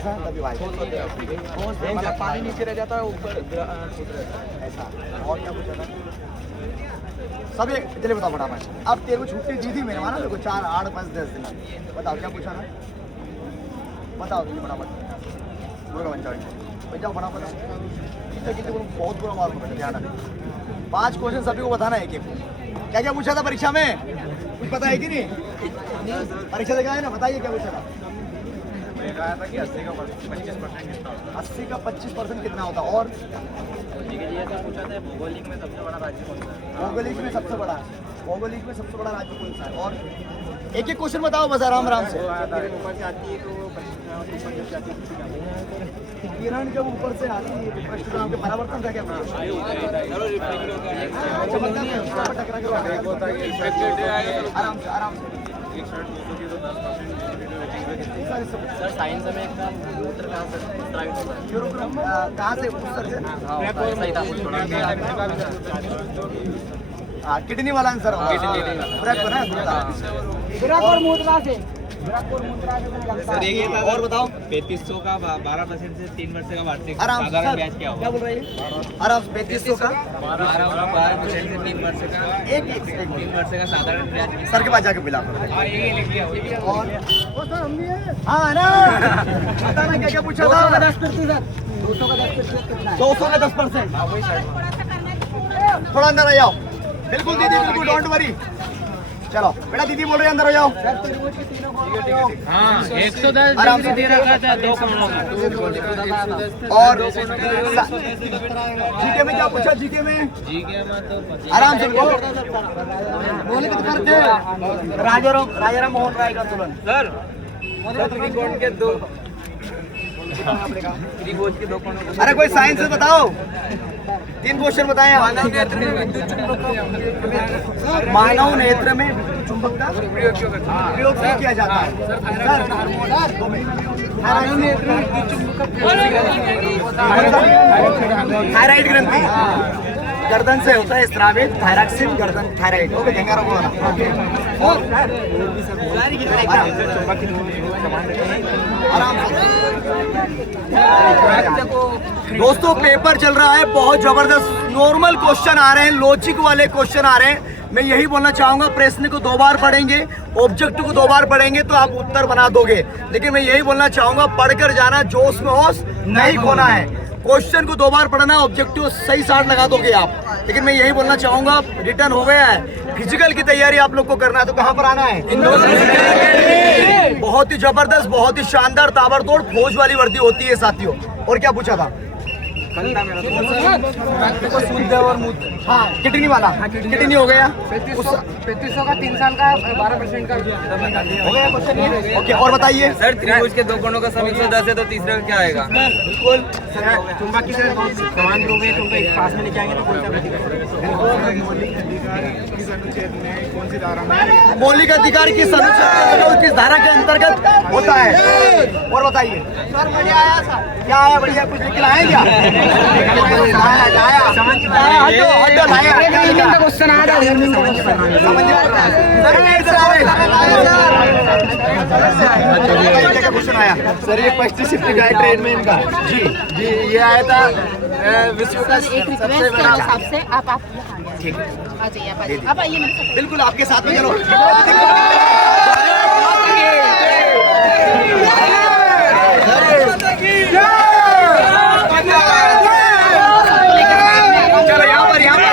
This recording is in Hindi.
ऐसा तभी भाई मतलब पानी नीचे रह जाता है, ऊपर ऐसा। और क्या पूछा था सभी? चलिए बताओ फटाफट। अब तेरे को छुट्टी दी थी मैंने, माना मेरे को 4, 8, 5, 10 दिन। बताओ क्या पूछा था, बताओ तुझे फटाफट। बोलो बन जाओ फटाफट। कितने को बहुत बुरा मालूम है, ध्यान रखना। 5 क्वेश्चन सभी को बताना है। क्या क्या पूछा था परीक्षा में, कुछ पता है कि नहीं? परीक्षा देखा है ना, बताइए क्या पूछा था। मैंने कहा था कि 80 का 25% कितना होता है? 80 का 25% कितना होता? और पूछा था भौगोलिक में सबसे बड़ा राज्य कौन सा है? भौगोलिक में सबसे बड़ा राज्य कौन सा है? और एक एक क्वेश्चन बताओ बस आराम आराम से। ऊपर से आती है तो किरण जब ऊपर से आती है तो पृष्ठभूमि के परावर्तन का क्या मतलब? आराम से आराम से। सर साइंस में एकदम उत्तर कहाँ से प्रभावित होता है? कहाँ से उत्तर से? किडनी वाला आंसर होगा। सर ये और बताओ। 3500 का 12% से 3 वर्ष का वार्षिक आराम से साधारण ब्याज क्या क्या होगा? बोल रही है? आराम से 3500 का 12% से 3 वर्ष का एक 3 वर्ष का साधारण ब्याज। सर के पास जाके मिला करो। और हाँ ना, बताना क्या क्या पूछा था? 200 का 10%। थोड़ा अंदर आ जाओ। बिल्कुल दीदी, बिल्कुल डोंट वरी। चलो बेटा, दीदी बोल रहे हैं अंदर हो जाओ। हाँ 110 आराम से दे रखा था 2 करोड़ का। और जीके में क्या पूछा? जीके में आराम से बोले तो करते। राजाराम मोहन राय का तुलन। सर त्रिकोण के 2 त्रिभुज के 2 कोणों को। अरे कोई साइंस से बताओ। 3 क्वेश्चन बताए। मानव नेत्र में विद्युत चुंबक का प्रयोग क्यों किया जाता है? थायराइड ग्रंथि गर्दन से होता है स्रावित। थायरॉक्सिन गर्दन थायराइड। ओके गंगाराम बोला। आराम से। दोस्तों पेपर चल रहा है, बहुत जबरदस्त नॉर्मल क्वेश्चन आ रहे हैं, लॉजिक वाले क्वेश्चन आ रहे हैं। मैं यही बोलना चाहूंगा, प्रश्न को 2 बार पढ़ेंगे, ऑब्जेक्टिव को 2 बार पढ़ेंगे तो आप उत्तर बना दोगे। लेकिन मैं यही बोलना चाहूंगा, पढ़कर जाना, जोश में होश नहीं खोना है। क्वेश्चन को 2 बार पढ़ना, ऑब्जेक्टिव सही साथ लगा दोगे आप। लेकिन मैं यही बोलना चाहूंगा, रिटर्न हो गया है, फिजिकल की तैयारी आप लोग को करना है। तो कहाँ पर आना है? बहुत ही जबरदस्त, बहुत ही शानदार, ताबड़तोड़ फौज वाली वर्दी होती है साथियों। और क्या पूछा था? हाँ किडनी वाला। किडनी हो गया। 3500 का 3 साल का 12% का हो गया क्वेश्चन ये? ओके और बताइए। सर त्रिभुज के 2 कोणों का सम 110 है तो तीसरा क्या आएगा? बिल्कुल चुंबक की तरह समान रूप में तुमको एक पास में लेके आएंगे तो कौन सा मौलिक अधिकार की अनुच्छेद किस धारा के अंतर्गत होता है? और बताइए। सर बढ़िया आया सर। क्या आया? बढ़िया कुछ निकला है क्या? क्वेश्चन आया क्वेश्चन आया सर, ये 25 शिफ्ट का है ट्रेन में इनका। जी जी ये आया था विश्व का सबसे बड़ा। आपसे आप ठीक है, आ जाइए आप आइए मेरे साथ। बिल्कुल आपके साथ में। चलो यहाँ पर